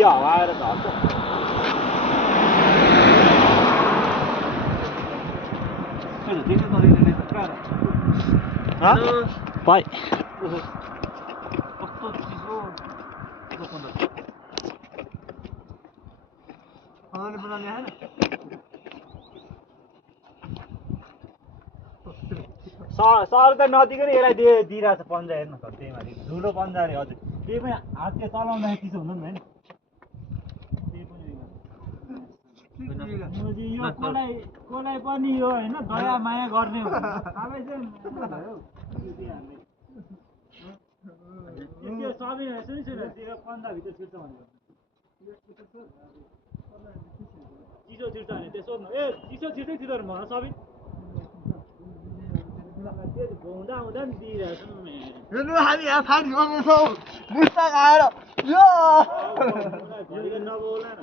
यो हावा आएर झर्छ पाइ सर त नदीको नि यसलाई दिइरहेको छ पन्जा हेर्नु त त्यही माथि धुलो पन्जा अरे हजुर त्यही पनि हात त्यो चलाउँदाखेरि चिसो हुँदैन नि यो कसलाई पनि यो होइन दया माया गर्ने हो तपाईँ चाहिँ त्यो सबै सुनिसक्यो पन्जाभित्र छिर्छ भनेको चिसो छिर्छ भने त्यो सोध्नु ए चिसो छिर्दै छिर्दैन भन सबै हुँदा हुँदा नि दिइरहेको छौँ हेर्नु हामी यहाँ फाइट गर्दैछौँ मुस्ताक आएर यो नबोला न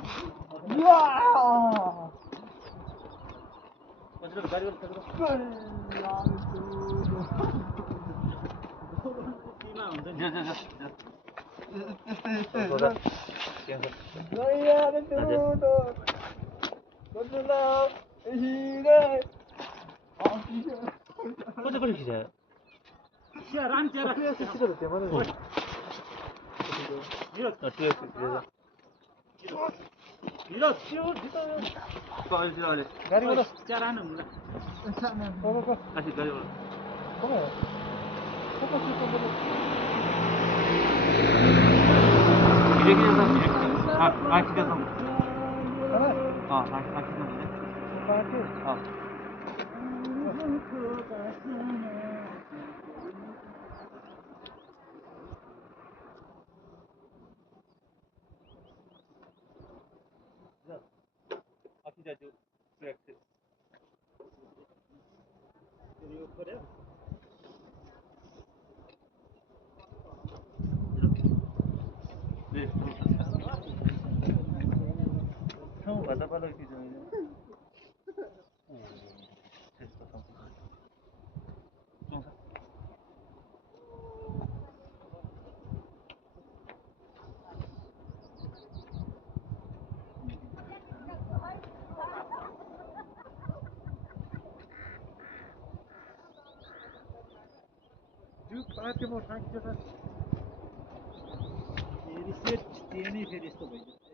फेरि यस्तो भइदियो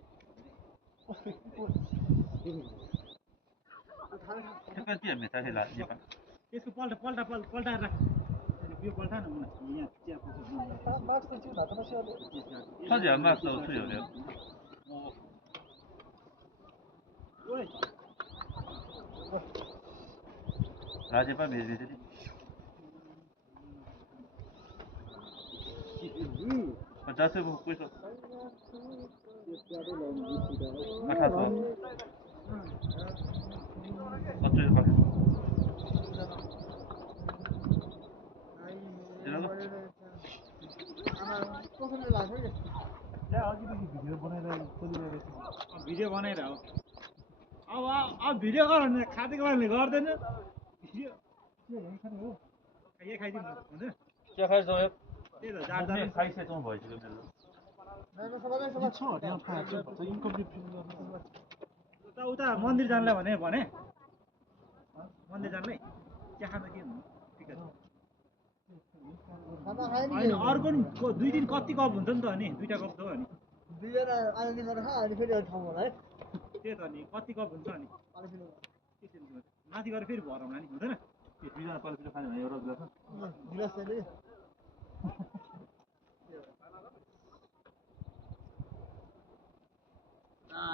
त्यसको पल्टाएर राख यो पल्टा न यहाँ चिया राज्यपाल भेज भेज 50 रुपये कोई तो 1800 भिडियो बनाएर हो अब भिडियो गर भने खाँदैको मान्छेले गर्दैन के खाइदिनु हुन्छ क्या खाइछ यो त्यही त जाडजाड खाइसकेको भइसक्यो मेरो उता मन्दिर जानलाई भने मन्दिर जानलाई चिया खाँदा के हुन्छ ठिक छ होइन अर्को नि 2 दिन कति कप हुन्छ नि त अनि 2टा कप छ अनि दुईजना आउने गरेर खा अनि फेरि एउटा ठाउँमा है त्यही त नि कति कप हुन्छ अनि माथि गएर फेरि भरौँला नि हुँदैन दुईजना पालो खाने भने एउटा गिलास गिलास चाहिँ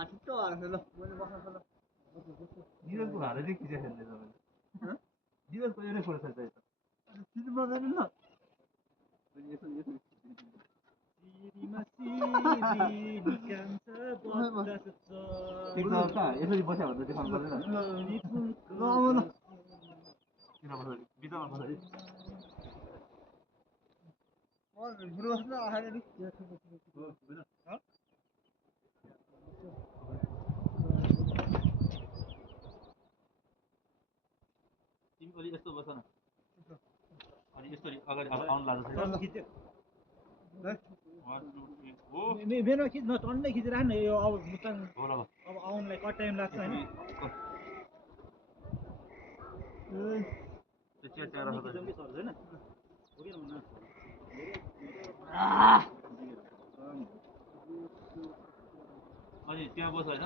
छिट्टो हाल्छ ल मैले बस्न ल जीवनको हालै चाहिँ खिचा खेल्दै तपाईँले जीवनको एउटै फोटो छ त चिज बन्दैन ल यसरी बस्यो भने त देखाउनु पर्दैन बिचमा बस्दै तिमी अलि यस्तो बस न अनि यसरी अगाडि आउनु लाग्छ हो मेरोमा खिच न टन्नै खिचिराख न यो अब मुस्ताङ हो ल अब आउनलाई कति टाइम लाग्छ होइन त्यो चिया राख्दा खिचौँ कि सर्छ होइन हो कि हुन्न अनि त्यहाँ बस होइन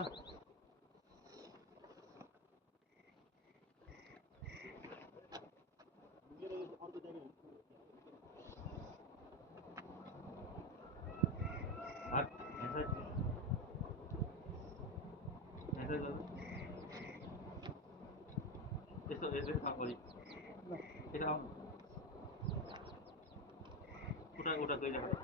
यस्तो अगाडि यता आउनु उता उता गइरहेको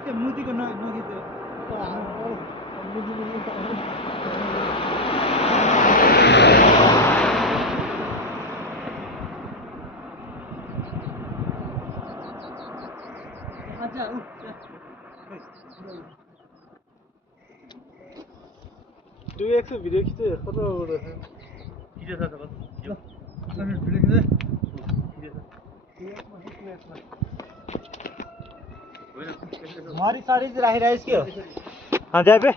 त्यो मुतीको नखिच्यो भिडियो खिच्यो फोटो खिचेछ त बस यो भिडियो खिच्यो मरी सरी चाहिँ राखिरहेछ के हो ज्यापे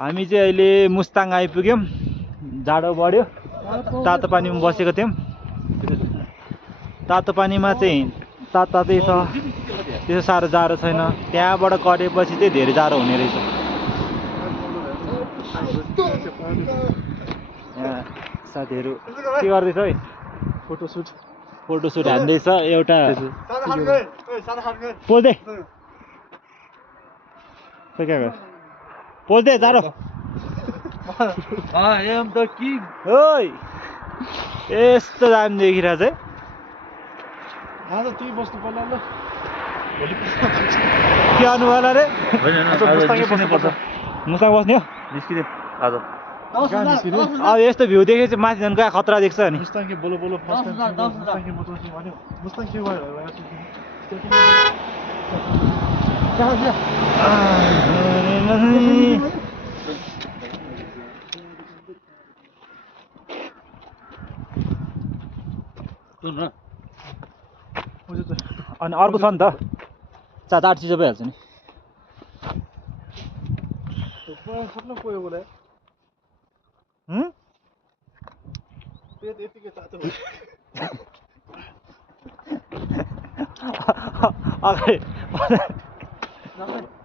हामी चाहिँ अहिले मुस्ताङ आइपुग्यौँ जाडो बढ्यो तातो पानीमा बसेको थियौँ तातो पानीमा चाहिँ तातै छ त्यस्तो साह्रो जाडो छैन त्यहाँबाट करेपछि चाहिँ धेरै जाडो हुने रहेछ यहाँ साथीहरू के गर्दैछ है फोटोसुट हान्दैछ एउटा पोल्दै पोल्दै जाडो एम द किङ ओइ यस्तो दामी देखिरहेछ है आज त्यही बस्नु पर्ला ल के गर्नु होला रे पर्छ मुस्ताङ बस्ने हो निस्किने आज अब यस्तो भ्यू देखेपछि माथि झन् कहाँ खतरा देख्छ नि मुस्ताङ के बोलो बोलो फर्स्ट टाइम मुस्ताङ भन्यो मुस्ताङ के भयो अनि अर्को छ नि त चार चिज भइहाल्छ नि खत्न पुग्यो बोले पेट यतिकै तातो अगाडि